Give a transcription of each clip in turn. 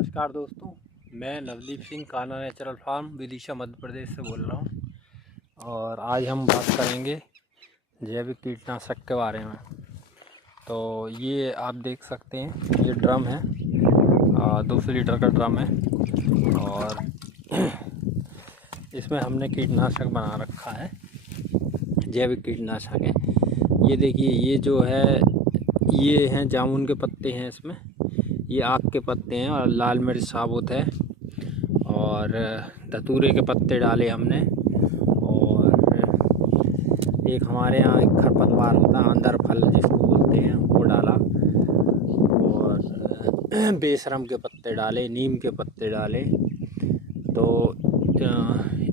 नमस्कार दोस्तों, मैं नवदीप सिंह कान्हा नेचुरल फार्म विदिशा मध्य प्रदेश से बोल रहा हूं। और आज हम बात करेंगे जैविक कीटनाशक के बारे में। तो ये आप देख सकते हैं, ये ड्रम है, 200 लीटर का ड्रम है और इसमें हमने कीटनाशक बना रखा है, जैविक कीटनाशक है। ये देखिए, ये जो है ये हैं जामुन के पत्ते हैं, इसमें ये आक के पत्ते हैं और लाल मिर्च साबुत है और धतूरे के पत्ते डाले हमने। और एक हमारे यहाँ एक खरपतवार होता है, अंदर फल जिसको बोलते हैं, वो डाला। और बेशरम के पत्ते डाले, नीम के पत्ते डाले। तो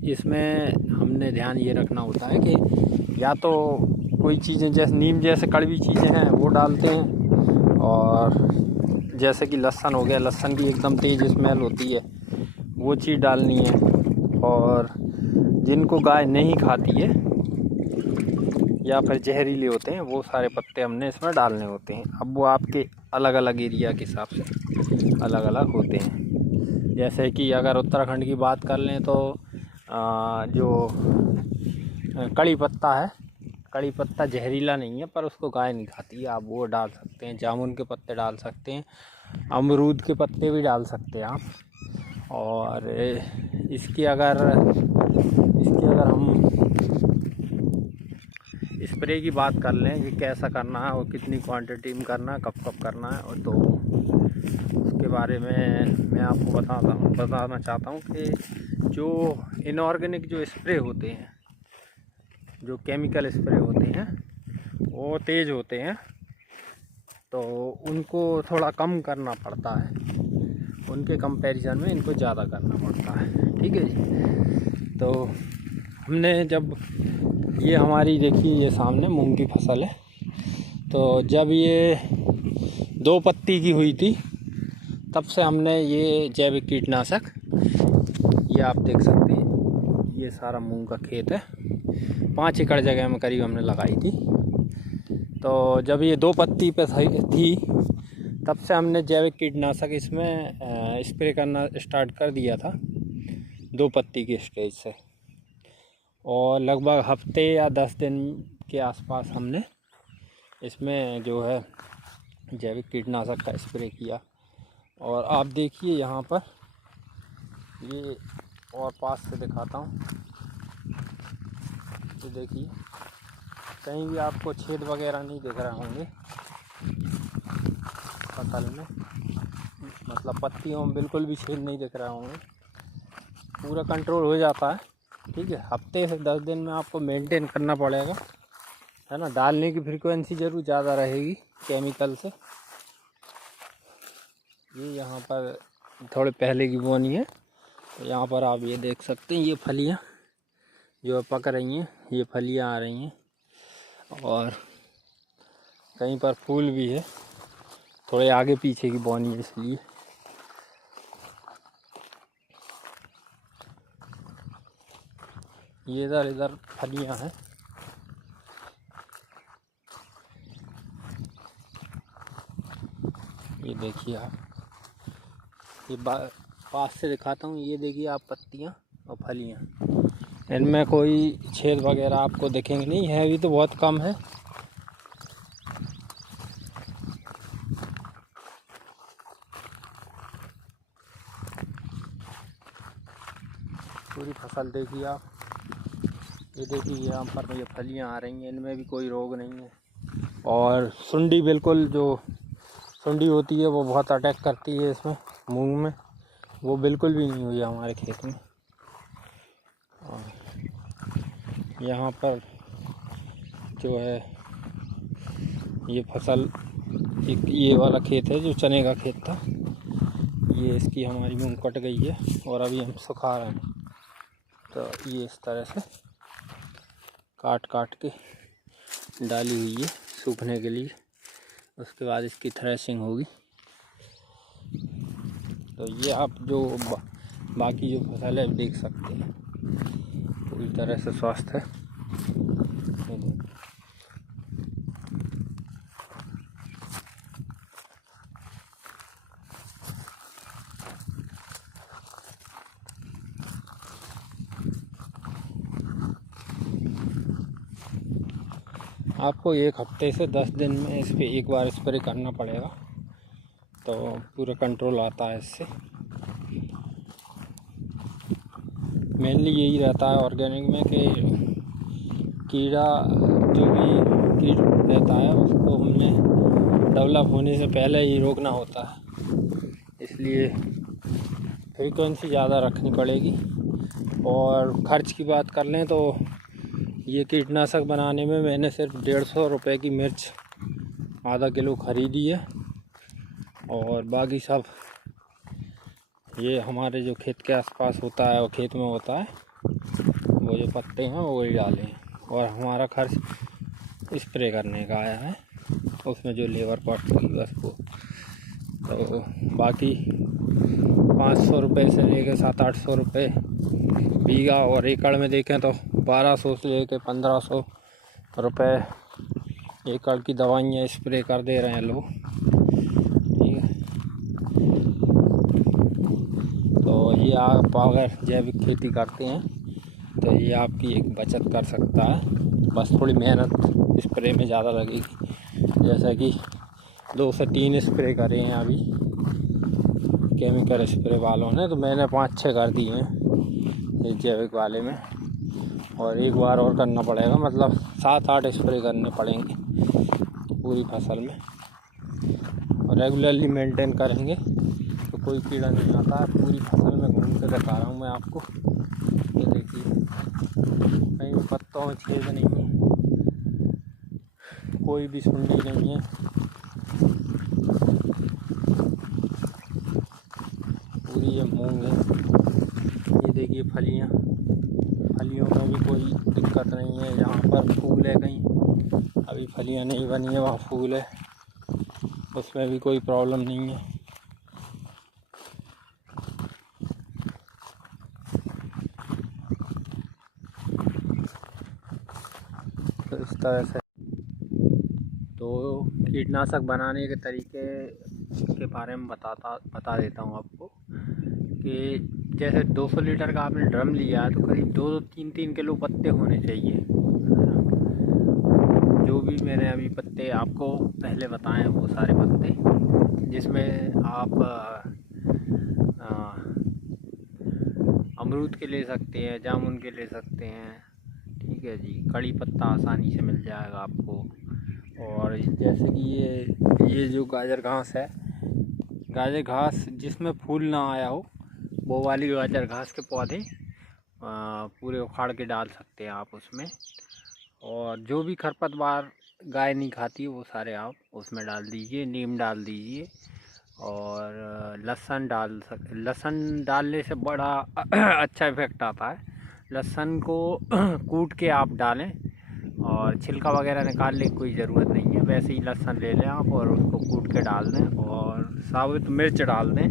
इसमें हमने ध्यान ये रखना होता है कि या तो कोई चीज़ें जैसे नीम जैसे कड़वी चीज़ें हैं वो डालते हैं, और जैसे कि लहसुन हो गया, लहसुन की एकदम तेज़ स्मेल होती है, वो चीज़ डालनी है। और जिनको गाय नहीं खाती है या फिर जहरीले होते हैं, वो सारे पत्ते हमने इसमें डालने होते हैं। अब वो आपके अलग अलग एरिया के हिसाब से अलग अलग होते हैं। जैसे कि अगर उत्तराखंड की बात कर लें तो जो कड़ी पत्ता है, कड़ी पत्ता जहरीला नहीं है पर उसको गाय नहीं खाती है, आप वो डाल सकते हैं। जामुन के पत्ते डाल सकते हैं, अमरूद के पत्ते भी डाल सकते हैं आप। और इसकी अगर हम स्प्रे की बात कर लें कि कैसा करना है और कितनी क्वांटिटी में करना है, कब कब करना है, और तो उसके बारे में मैं आपको बताना चाहता हूँ कि जो इनऑर्गेनिक जो स्प्रे होते हैं, जो केमिकल स्प्रे होते हैं, वो तेज़ होते हैं, तो उनको थोड़ा कम करना पड़ता है, उनके कंपैरिजन में इनको ज़्यादा करना पड़ता है। ठीक है जी। तो हमने जब ये हमारी देखिए, ये सामने मूंग की फसल है, तो जब ये 2 पत्ती की हुई थी तब से हमने ये जैविक कीटनाशक, ये आप देख सकते हैं, ये सारा मूंग का खेत है, 5 एकड़ जगह में करीब हमने लगाई थी। तो जब ये 2 पत्ती पे थी तब से हमने जैविक कीटनाशक इसमें स्प्रे करना स्टार्ट कर दिया था, 2 पत्ती की स्टेज से। और लगभग हफ्ते या 10 दिन के आसपास हमने इसमें जो है जैविक कीटनाशक का स्प्रे किया। और आप देखिए यहाँ पर, ये और पास से दिखाता हूँ, तो देखिए कहीं भी आपको छेद वगैरह नहीं दिख रहे होंगे फसल में, मतलब पत्तियों में बिल्कुल भी छेद नहीं दिख रहे होंगे, पूरा कंट्रोल हो जाता है। ठीक है, हफ्ते से 10 दिन में आपको मेंटेन करना पड़ेगा, है ना। डालने की फ्रीक्वेंसी ज़रूर ज़्यादा रहेगी केमिकल से। ये यहाँ पर थोड़े पहले की बोनी है, तो यहाँ पर आप ये देख सकते हैं, ये फलियाँ जो पक रही हैं, ये फलियाँ आ रही हैं, और कहीं पर फूल भी है, थोड़े आगे पीछे की बोनी है इसलिए। ये इधर फलियाँ हैं। ये देखिए आप, ये पास से दिखाता हूँ, ये देखिए आप पत्तियाँ और फलियाँ, इनमें कोई छेद वगैरह आपको दिखेंगे नहीं, है भी तो बहुत कम है। पूरी फसल देखिए आप, ये देखिए यहाँ पर ये फलियाँ आ रही हैं, इनमें भी कोई रोग नहीं है। और सुंडी, बिल्कुल जो सुंडी होती है वो बहुत अटैक करती है इसमें, मूंग में, वो बिल्कुल भी नहीं हुई हमारे खेत में। और यहाँ पर जो है ये फसल, एक ये वाला खेत है जो चने का खेत था, ये इसकी हमारी मूंग कट गई है और अभी हम सुखा रहे हैं। तो ये इस तरह से काट के डाली हुई है सूखने के लिए, उसके बाद इसकी थ्रेशिंग होगी। तो ये आप जो बाकी जो फसल है देख सकते हैं, पूरी तरह से स्वस्थ है। आपको 1 हफ्ते से 10 दिन में इस पर एक बार स्प्रे करना पड़ेगा, तो पूरा कंट्रोल आता है इससे। मेनली यही रहता है ऑर्गेनिक में कि कीड़ा जो भी कीट रहता है उसको हमने डेवलप होने से पहले ही रोकना होता है, इसलिए फ्रीक्वेंसी ज़्यादा रखनी पड़ेगी। और ख़र्च की बात कर लें तो ये कीटनाशक बनाने में मैंने सिर्फ 150 रुपये की मिर्च आधा किलो ख़रीदी है, और बाकी सब ये हमारे जो खेत के आसपास होता है वो खेत में होता है, वो जो पत्ते हैं वो वही डाले हैं। और हमारा खर्च स्प्रे करने का आया है, उसमें जो लेबर कॉस्ट की बस वो, तो बाकी 500 रुपये से लेकर 700-800 रुपये बीघा, और एकड़ में देखें तो 1200 से लेकर 1500 रुपये एकड़ की दवाइयाँ स्प्रे कर दे रहे हैं लोग, ठीक है। तो ये आप अगर जैविक खेती करते हैं तो ये आपकी एक बचत कर सकता है। बस थोड़ी मेहनत स्प्रे में ज़्यादा लगेगी, जैसा कि 2 से 3 स्प्रे करे हैं अभी केमिकल स्प्रे वालों ने, तो मैंने 5-6 कर दिए हैं इस जैविक वाले में, और एक बार और करना पड़ेगा, मतलब 7-8 स्प्रे करने पड़ेंगे पूरी फसल में। और रेगुलरली मेंटेन करेंगे तो कोई कीड़ा नहीं आता है। पूरी फसल में घूम कर दिखा रहा हूँ मैं आपको, ये देखिए कहीं पत्तों में छेद नहीं है, कोई भी सुंडी नहीं है, पूरी ये मूंग है। ये देखिए फलियाँ, फलियों में भी कोई दिक्कत नहीं है। यहाँ पर फूल है, कहीं अभी फलियाँ नहीं बनी है वहाँ फूल है, उसमें भी कोई प्रॉब्लम नहीं है। तो इस तरह से तो कीटनाशक बनाने के तरीके के बारे में बता देता हूँ आपको कि जैसे 200 लीटर का आपने ड्रम लिया है तो करीब 2-3 किलो पत्ते होने चाहिए। जो भी मैंने अभी पत्ते आपको पहले बताए हैं वो सारे पत्ते, जिसमें आप अमरूद के ले सकते हैं, जामुन के ले सकते हैं, ठीक है जी। कड़ी पत्ता आसानी से मिल जाएगा आपको। और जैसे कि ये जो गाजर घास है, गाजर घास जिसमें फूल ना आया हो वो वाली गाजर घास के पौधे पूरे उखाड़ के डाल सकते हैं आप उसमें। और जो भी खरपतवार गाय नहीं खाती वो सारे आप उसमें डाल दीजिए। नीम डाल दीजिए, और लहसुन डालने से बड़ा अच्छा इफेक्ट आता है। लहसुन को कूट के आप डालें, और छिलका वगैरह निकालने की कोई ज़रूरत नहीं है। वैसे ही लहसुन ले लें आप और उसको कूट के डाल दें, और साबुत मिर्च डाल दें।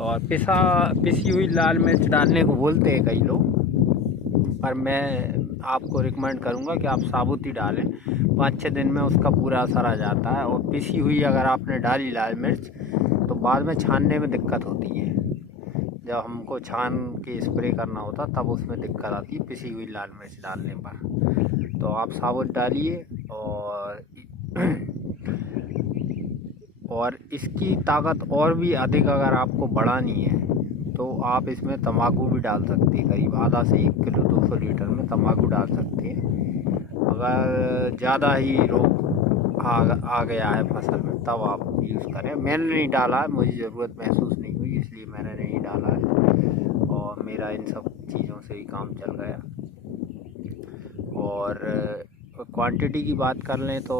और पिसी हुई लाल मिर्च डालने को बोलते हैं कई लोग, पर मैं आपको रिकमेंड करूंगा कि आप साबुत ही डालें। 5-6 दिन में उसका पूरा असर आ जाता है। और पिसी हुई अगर आपने डाली लाल मिर्च तो बाद में छानने में दिक्कत होती है। जब हमको छान के स्प्रे करना होता तब उसमें दिक्कत आती है पिसी हुई लाल मिर्च डालने पर। तो आप साबुत डालिए। और इसकी ताकत और भी अधिक अगर आपको बढ़ानी है तो आप इसमें तंबाकू भी डाल सकते हैं। करीब आधा से 1 किलो 200 लीटर में तंबाकू डाल सकते हैं। अगर ज़्यादा ही रोग आ गया है फसल में तब आप यूज़ करें। मैंने नहीं डाला है, मुझे ज़रूरत महसूस नहीं हुई इसलिए मैंने नहीं डाला है, और मेरा इन सब चीज़ों से ही काम चल गया। और क्वांटिटी की बात कर लें तो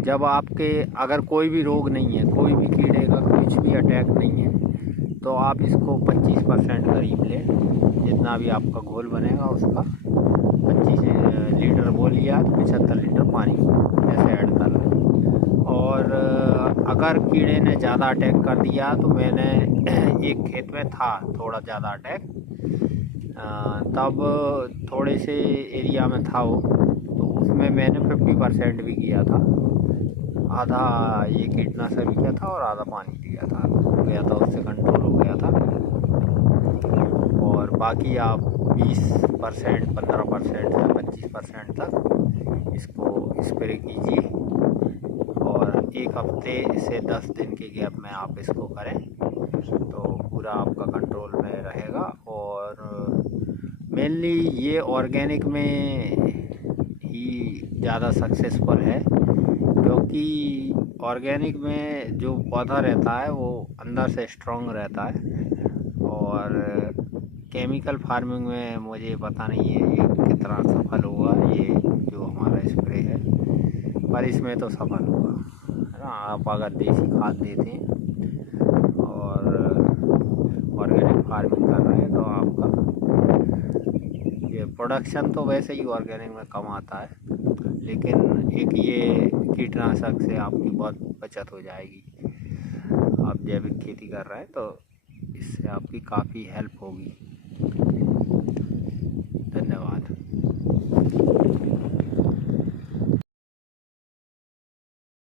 जब आपके अगर कोई भी रोग नहीं है, कोई भी कीड़े का कुछ भी अटैक नहीं है, तो आप इसको 25% करीब लें। जितना भी आपका घोल बनेगा उसका 25 लीटर वो लिया तो 75 लीटर पानी ऐसे ऐड कर लें। और अगर कीड़े ने ज़्यादा अटैक कर दिया तो मैंने एक खेत में था थोड़ा ज़्यादा अटैक, तब थोड़े से एरिया में था वो, तो उसमें मैंने 50% भी किया था। आधा ये कीटनाशक दिया था और आधा पानी दिया था, हो गया था, उससे कंट्रोल हो गया था। और बाकी आप 20%, 15% या 25% तक इसको स्प्रे कीजिए और 1 हफ्ते से 10 दिन के गैप में आप इसको करें तो पूरा आपका कंट्रोल में रहेगा। और मेनली ये ऑर्गेनिक में ही ज़्यादा सक्सेसफुल है, क्योंकि ऑर्गेनिक में जो पौधा रहता है वो अंदर से स्ट्रॉन्ग रहता है। और केमिकल फार्मिंग में मुझे पता नहीं है ये कितना सफल हुआ ये जो हमारा स्प्रे है, पर इसमें तो सफल हुआ है ना। आप अगर देसी खाद देते हैं और ऑर्गेनिक फार्मिंग कर रहे हैं तो आपका ये प्रोडक्शन तो वैसे ही ऑर्गेनिक में कम आता है, लेकिन एक ये कीटनाशक से आपकी बहुत बचत हो जाएगी। आप जैविक खेती कर रहे हैं तो इससे आपकी काफ़ी हेल्प होगी।